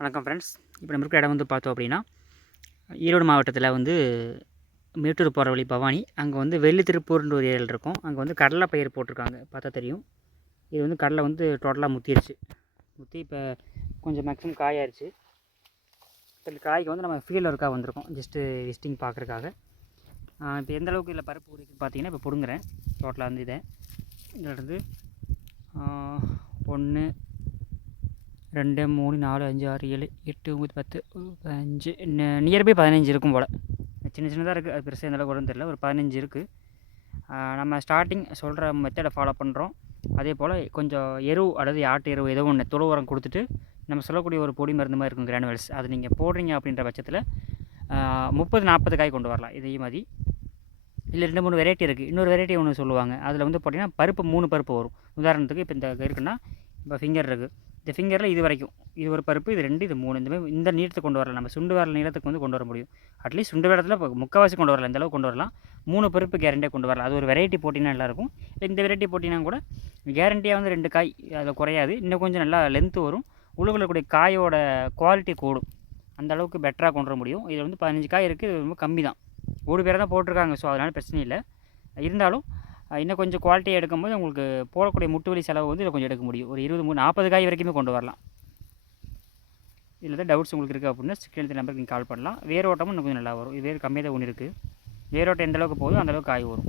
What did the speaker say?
வணக்கம் ஃப்ரெண்ட்ஸ். இப்போ நம்ம இருக்கிற இடம் வந்து பார்த்தோம் அப்படின்னா, ஈரோடு மாவட்டத்தில் வந்து மேட்டூர் போகிற வழி பவானி. அங்கே வந்து வெள்ளித்திருப்பூர்ன்ற ஒரு ஏரியாவில் இருக்கும். அங்கே வந்து கடலை பயிர் போட்டிருக்காங்க, பார்த்தா தெரியும். இது வந்து கடலை வந்து டோட்டலாக முத்திருச்சு. முத்தி இப்போ கொஞ்சம் மேக்ஸிமம் காயாயிருச்சு. இப்போ இந்த காய்க்கு வந்து நம்ம ஃபீல்டில் ஒர்க்காக வந்திருக்கோம், ஜஸ்ட்டு விசிட்டிங் பார்க்குறதுக்காக. இப்போ எந்த அளவுக்கு இதில் பருப்பு உரிக்குன்னு பார்த்தீங்கன்னா, இப்போ பிடுங்குறேன். டோட்டலாக வந்து இதிலிருந்து 1 2 3 4 5 6 7 8 9 10 15 நியர்பை 15 இருக்கும் போல். சின்ன சின்னதாக இருக்குது, அது பெருசாக எந்த அளவுக்கு வரும்னு தெரியல. ஒரு 15 இருக்குது. நம்ம ஸ்டார்டிங் சொல்கிற மெத்தடை ஃபாலோ பண்ணுறோம். அதே போல் கொஞ்சம் எருவு, அதாவது ஆட்டு எருவு ஏதோ ஒன்று தொழு உரம் கொடுத்துட்டு, நம்ம சொல்லக்கூடிய ஒரு பொடி மருந்து மாதிரி இருக்கும் கிரானுவல்ஸ், அது நீங்கள் போடுறீங்க அப்படின்ற பட்சத்தில் 30-40 காய் கொண்டு வரலாம். இதே மாதிரி இல்லை 2-3 வெரைட்டி இருக்குது. இன்னொரு வெரைட்டி ஒன்று சொல்லுவாங்க, அதில் வந்து போட்டிங்கன்னா பருப்பு 3 பருப்பு வரும். உதாரணத்துக்கு இப்போ இந்த இருக்குன்னா, இப்போ ஃபிங்கர் இருக்குது, இந்த ஃபிங்கரில் இது வரைக்கும் இது ஒரு பருப்பு, இது 2, இது 3, இந்த மாதிரி இந்த நீளத்தை கொண்டு வரலாம். நம்ம சுண்டு வரல நீளத்துக்கு வந்து கொண்டு வர முடியும். அட்லீஸ்ட் சுண்டு வரத்தில் இப்போ முக்கால்வாசி கொண்டு வரலாம், இந்த அளவுக்கு கொண்டு வரலாம். 3 பருப்பு கேரண்டியாக கொண்டு வரலாம். அது ஒரு வெரைட்டி போட்டிங்கன்னா நல்லாயிருக்கும். இல்லை இந்த வெரைட்டி போட்டிங்கன்னா கூட கேரண்டியாக வந்து 2 காய் அதில் குறையாது, இன்னும் கொஞ்சம் நல்லா லென்த்து வரும். உள்ளுக்குள்ளக்கூடிய காயோட குவாலிட்டி கூடும். அந்த அளவுக்கு பெட்டராக கொண்டு வர முடியும். இதில் வந்து 15 காய் இருக்குது, இது ரொம்ப கம்மி தான். ஒரு பேரை தான் போட்டிருக்காங்க, ஸோ அதனால் பிரச்சனை இல்லை. இருந்தாலும் இன்னும் கொஞ்சம் குவாலிட்டியாக எடுக்கும்போது உங்களுக்கு போடக்கூடிய முட்டு வலி செலவு வந்து இதில் கொஞ்சம் எடுக்க முடியும். ஒரு 20-40 காய் வரைக்குமே கொண்டு வரலாம். இதில் தான் டவுட்ஸ் உங்களுக்கு இருக்குது அப்படின்னா ஸ்கிரீன் நம்பருக்கு நீங்கள் கால் பண்ணலாம். வேரோட்டமும் இன்னும் கொஞ்சம் நல்லா வரும். இது வேறு கம்மியாக தான் ஒன்று இருக்குது. வேரோட்டம் எந்த அளவுக்கு போகுதோ அந்தளவுக்கு காய் வரும்.